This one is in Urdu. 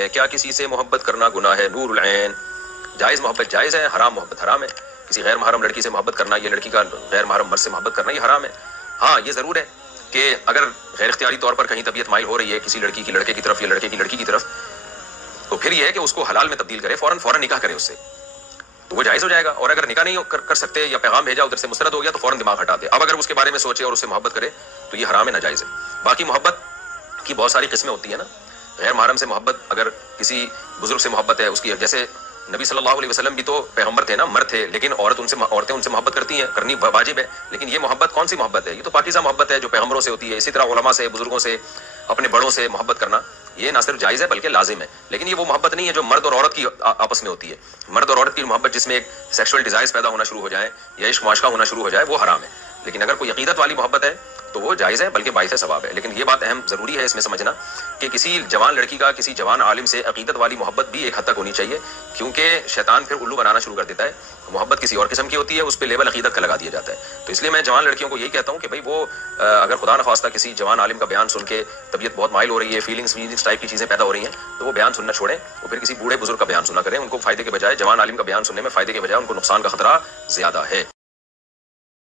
ہے کیا کسی سے محبت کرنا گناہ ہے؟ نور العین، جائز محبت جائز ہے، حرام محبت حرام ہے. کسی غیر محرم لڑکی سے محبت کرنا، یہ لڑکی کا غیر محرم مرد سے محبت کرنا یہ حرام ہے. ہاں یہ ضرور ہے کہ اگر غیر اختیاری طور پر کہیں طبیعت مائل ہو رہی ہے کسی لڑکی کی لڑکے کی طرف یا لڑکے کی لڑکی کی طرف، تو پھر یہ ہے کہ اس کو حلال میں تبدیل کرے، فوراً نکاح کرے اس سے، تو وہ جائز ہو جائے گا. اور اگر نکاح نہیں کر سکتے یا پیغام بھیجا ادھر سے مسترد ہو گیا تو فوراً دماغ ہٹا دے. اب اگر اس کے بارے میں سوچے اور اس سے محبت کرے تو یہ حرام ہے، ناجائز ہے. باقی محبت کی بہت ساری قسمیں ہوتی ہیں نا. غیر محرم سے محبت، اگر کسی بزرگ سے محبت ہے اس کی، جیسے نبی صلی اللہ علیہ وسلم بھی تو پیغمبر تھے نا، مرد تھے، لیکن عورتیں ان سے محبت کرتی ہیں، کرنی واجب ہے. لیکن یہ محبت کون سی محبت ہے؟ یہ تو پاکیزہ محبت ہے جو پیغمبروں سے ہوتی ہے. اسی طرح علماء سے، بزرگوں سے، اپنے بڑوں سے محبت کرنا یہ نہ صرف جائز ہے بلکہ لازم ہے. لیکن یہ وہ محبت نہیں ہے جو مرد اور عورت کی آپس میں ہوتی ہے. مرد اور عورت کی محبت جس میں ایک سیکشول ڈیزائرز پیدا ہونا شروع ہو جائے یا عشق معاشقہ ہونا شروع ہو جائے، وہ حرام ہے. لیکن اگر کوئی عقیدت والی محبت ہے تو وہ جائز ہے بلکہ باعث ثواب ہے. لیکن یہ بات اہم ضروری ہے اس میں سمجھنا کہ کسی جوان لڑکی کا کسی جوان عالم سے عقیدت والی محبت بھی ایک حد تک ہونی چاہیے، کیونکہ شیطان پھر الو بنانا شروع کر دیتا ہے. محبت کسی اور قسم کی ہوتی ہے، اس پہ لیبل عقیدت کا لگا دیا جاتا ہے. تو اس لیے میں جوان لڑکیوں کو یہی کہتا ہوں کہ بھائی وہ اگر خدا نخواستہ کسی جوان عالم کا بیان سن کے طبیعت بہت مائل ہو رہی ہے، فیلنگس ٹائپ کی چیزیں پیدا ہو رہی ہیں، تو وہ بیان سننا چھوڑیں. وہ پھر کسی بوڑھے بزرگ کا بیان سنا کریں. ان کو فائدے کے بجائے، جوان عالم کا بیان سننے میں فائدے کے بجائے ان کو نقصان کا خطرہ زیادہ ہے.